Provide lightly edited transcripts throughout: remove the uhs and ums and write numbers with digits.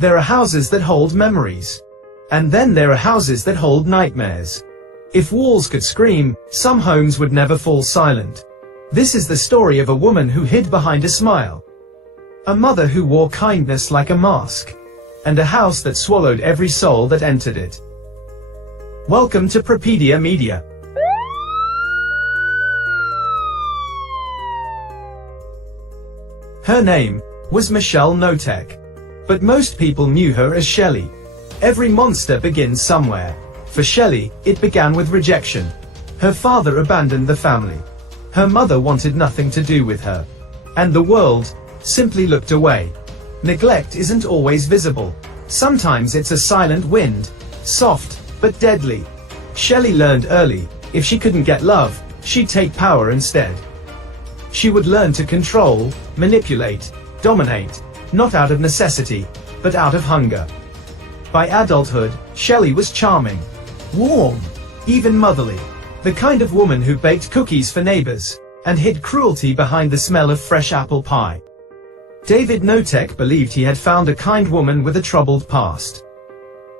There are houses that hold memories. And then there are houses that hold nightmares. If walls could scream, some homes would never fall silent. This is the story of a woman who hid behind a smile. A mother who wore kindness like a mask. And a house that swallowed every soul that entered it. Welcome to Propedia Media. Her name was Shelly Knotek. But most people knew her as Shelly. Every monster begins somewhere. For Shelly, it began with rejection. Her father abandoned the family. Her mother wanted nothing to do with her. And the world simply looked away. Neglect isn't always visible. Sometimes it's a silent wind, soft but deadly. Shelly learned early, if she couldn't get love, she'd take power instead. She would learn to control, manipulate, dominate, not out of necessity, but out of hunger. By adulthood, Shelly was charming, warm, even motherly, the kind of woman who baked cookies for neighbors, and hid cruelty behind the smell of fresh apple pie. David Knotek believed he had found a kind woman with a troubled past.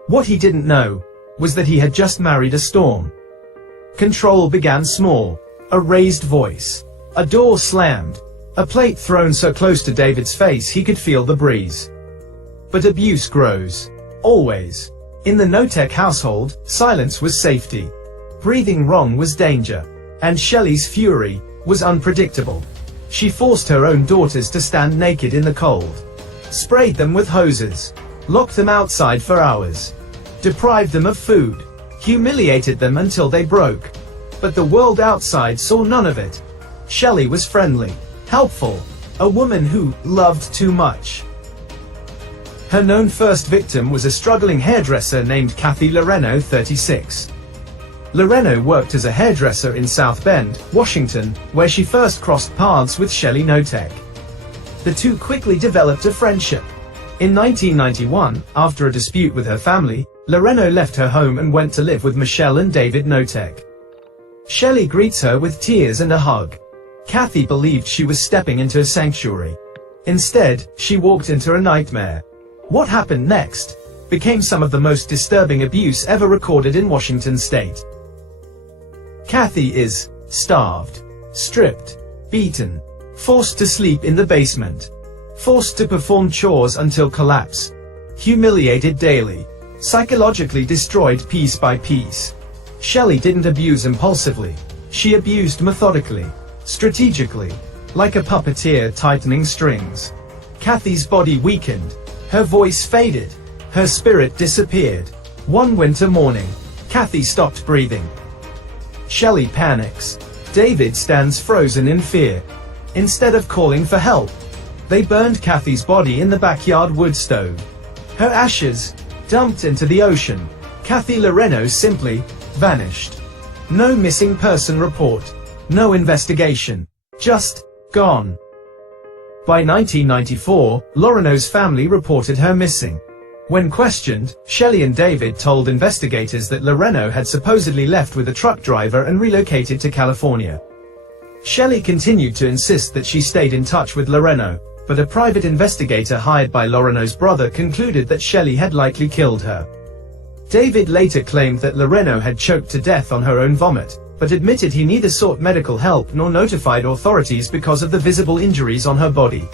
What he didn't know was that he had just married a storm. Control began small, a raised voice, a door slammed, a plate thrown so close to David's face he could feel the breeze. But abuse grows. Always. In the Knotek household, silence was safety. Breathing wrong was danger. And Shelly's fury was unpredictable. She forced her own daughters to stand naked in the cold. Sprayed them with hoses. Locked them outside for hours. Deprived them of food. Humiliated them until they broke. But the world outside saw none of it. Shelly was friendly, helpful, a woman who loved too much. Her known first victim was a struggling hairdresser named Kathy Loreno, 36. Loreno worked as a hairdresser in South Bend, Washington, where she first crossed paths with Shelly Knotek. The two quickly developed a friendship. In 1991, after a dispute with her family, Loreno left her home and went to live with Michelle and David Knotek. Shelly greets her with tears and a hug. Kathy believed she was stepping into a sanctuary. Instead, she walked into a nightmare. What happened next became some of the most disturbing abuse ever recorded in Washington state. Kathy is starved, stripped, beaten, forced to sleep in the basement, forced to perform chores until collapse, humiliated daily, psychologically destroyed piece by piece. Shelly didn't abuse impulsively. She abused methodically, strategically, like a puppeteer tightening strings. Kathy's body weakened. Her voice faded. Her spirit disappeared. One winter morning, Kathy stopped breathing. Shelly panics. David stands frozen in fear. Instead of calling for help, they burned Kathy's body in the backyard wood stove. Her ashes dumped into the ocean. Kathy Loreno simply vanished. No missing person report. No investigation. Just gone. By 1994, Loreno's family reported her missing. When questioned, Shelly and David told investigators that Loreno had supposedly left with a truck driver and relocated to California. Shelly continued to insist that she stayed in touch with Loreno, but a private investigator hired by Loreno's brother concluded that Shelly had likely killed her. David later claimed that Loreno had choked to death on her own vomit, but admitted he neither sought medical help nor notified authorities because of the visible injuries on her body.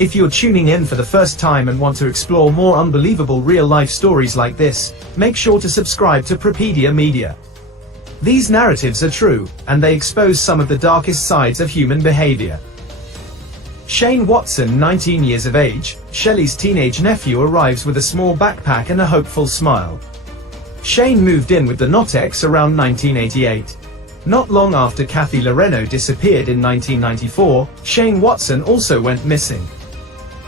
If you're tuning in for the first time and want to explore more unbelievable real-life stories like this, make sure to subscribe to Propedia Media. These narratives are true, and they expose some of the darkest sides of human behavior. Shane Watson, 19 years of age, Shelly's teenage nephew, arrives with a small backpack and a hopeful smile. Shane moved in with the Knoteks around 1988. Not long after Kathy Loreno disappeared in 1994, Shane Watson also went missing.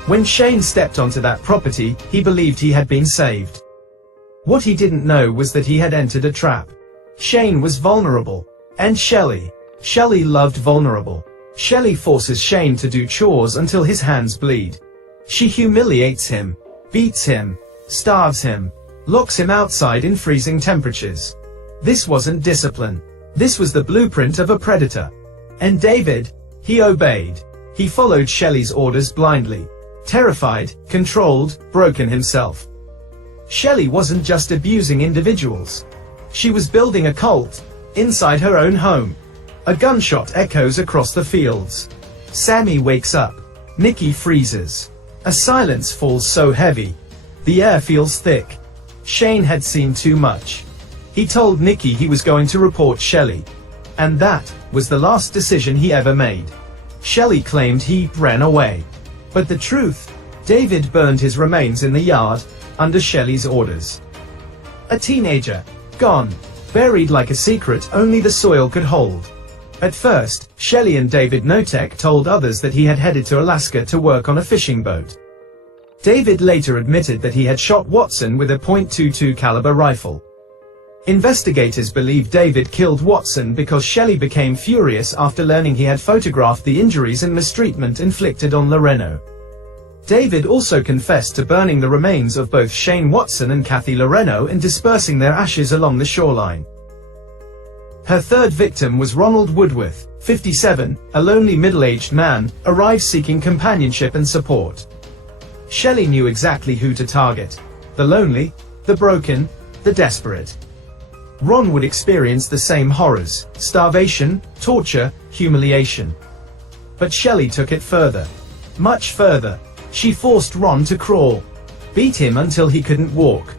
When Shane stepped onto that property, he believed he had been saved. What he didn't know was that he had entered a trap. Shane was vulnerable. And Shelly loved vulnerable. Shelly forces Shane to do chores until his hands bleed. She humiliates him, beats him, starves him, locks him outside in freezing temperatures. This wasn't discipline. This was the blueprint of a predator. And David, he obeyed. He followed Shelly's orders blindly. terrified, controlled, broken himself. Shelly wasn't just abusing individuals. She was building a cult inside her own home. A gunshot echoes across the fields. Sammy wakes up. Nikki freezes. A silence falls so heavy. The air feels thick. Shane had seen too much. He told Nikki he was going to report Shelly. And that was the last decision he ever made. Shelly claimed he ran away. But the truth, David burned his remains in the yard, under Shelly's orders. A teenager, gone, buried like a secret only the soil could hold. At first, Shelly and David Knotek told others that he had headed to Alaska to work on a fishing boat. David later admitted that he had shot Watson with a .22 caliber rifle. Investigators believe David killed Watson because Shelly became furious after learning he had photographed the injuries and mistreatment inflicted on Loreno. David also confessed to burning the remains of both Shane Watson and Kathy Loreno and dispersing their ashes along the shoreline. Her third victim was Ronald Woodworth, 57, a lonely middle-aged man, arrived seeking companionship and support. Shelly knew exactly who to target: the lonely, the broken, the desperate. Ron would experience the same horrors: starvation, torture, humiliation. But Shelly took it further. Much further. She forced Ron to crawl, beat him until he couldn't walk,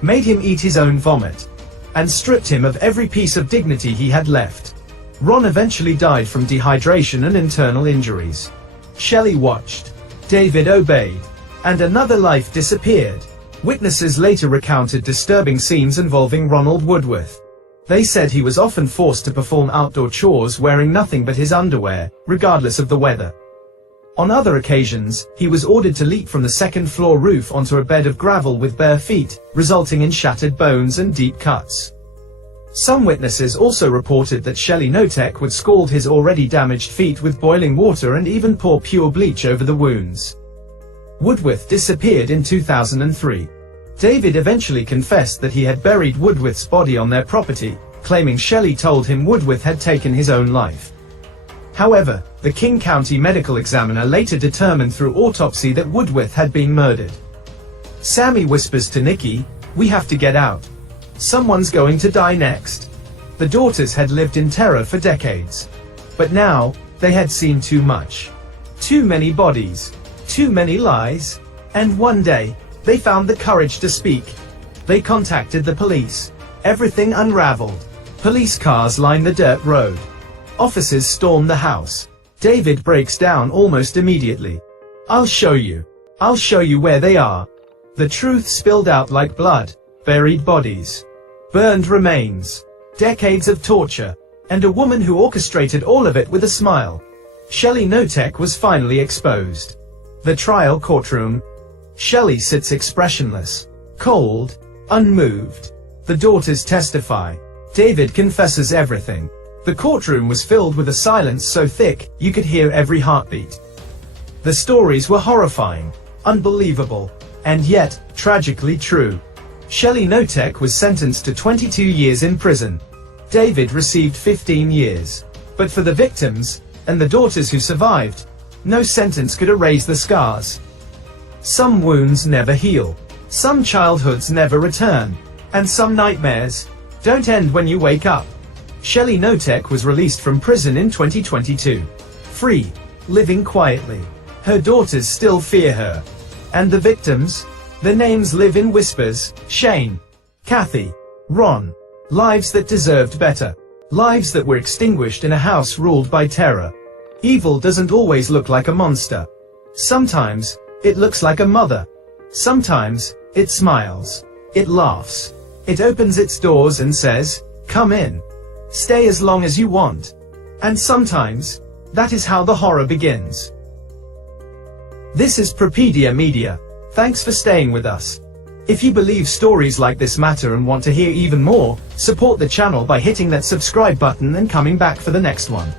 made him eat his own vomit, and stripped him of every piece of dignity he had left. Ron eventually died from dehydration and internal injuries. Shelly watched. David obeyed. And another life disappeared. Witnesses later recounted disturbing scenes involving Ronald Woodworth. They said he was often forced to perform outdoor chores wearing nothing but his underwear, regardless of the weather. On other occasions, he was ordered to leap from the second-floor roof onto a bed of gravel with bare feet, resulting in shattered bones and deep cuts. Some witnesses also reported that Shelly Knotek would scald his already damaged feet with boiling water and even pour pure bleach over the wounds. Woodworth disappeared in 2003. David eventually confessed that he had buried Woodworth's body on their property, claiming Shelly told him Woodworth had taken his own life. However, the King County medical examiner later determined through autopsy that Woodworth had been murdered. Sammy whispers to Nikki, "We have to get out. Someone's going to die next." The daughters had lived in terror for decades. But now, they had seen too much. Too many bodies. Too many lies. And one day, they found the courage to speak. They contacted the police. Everything unraveled. Police cars line the dirt road. Officers storm the house. David breaks down almost immediately. "I'll show you. I'll show you where they are." The truth spilled out like blood. Buried bodies. Burned remains. Decades of torture. And a woman who orchestrated all of it with a smile. Shelly Knotek was finally exposed. The trial courtroom. Shelly sits expressionless. Cold. Unmoved. The daughters testify. David confesses everything. The courtroom was filled with a silence so thick, you could hear every heartbeat. The stories were horrifying, unbelievable, and yet, tragically true. Shelly Knotek was sentenced to 22 years in prison. David received 15 years. But for the victims, and the daughters who survived, no sentence could erase the scars. Some wounds never heal. Some childhoods never return. And some nightmares don't end when you wake up. Shelly Knotek was released from prison in 2022. Free, living quietly. Her daughters still fear her. And the victims? Their names live in whispers: Shane, Kathy, Ron. Lives that deserved better. Lives that were extinguished in a house ruled by terror. Evil doesn't always look like a monster. Sometimes, it looks like a mother. Sometimes, it smiles. It laughs. It opens its doors and says, "Come in. Stay as long as you want." And sometimes, that is how the horror begins. This is Propedia Media. Thanks for staying with us. If you believe stories like this matter and want to hear even more, support the channel by hitting that subscribe button and coming back for the next one.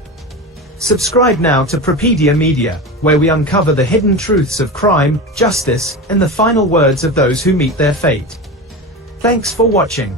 Subscribe now to Propedia Media, where we uncover the hidden truths of crime, justice, and the final words of those who meet their fate. Thanks for watching.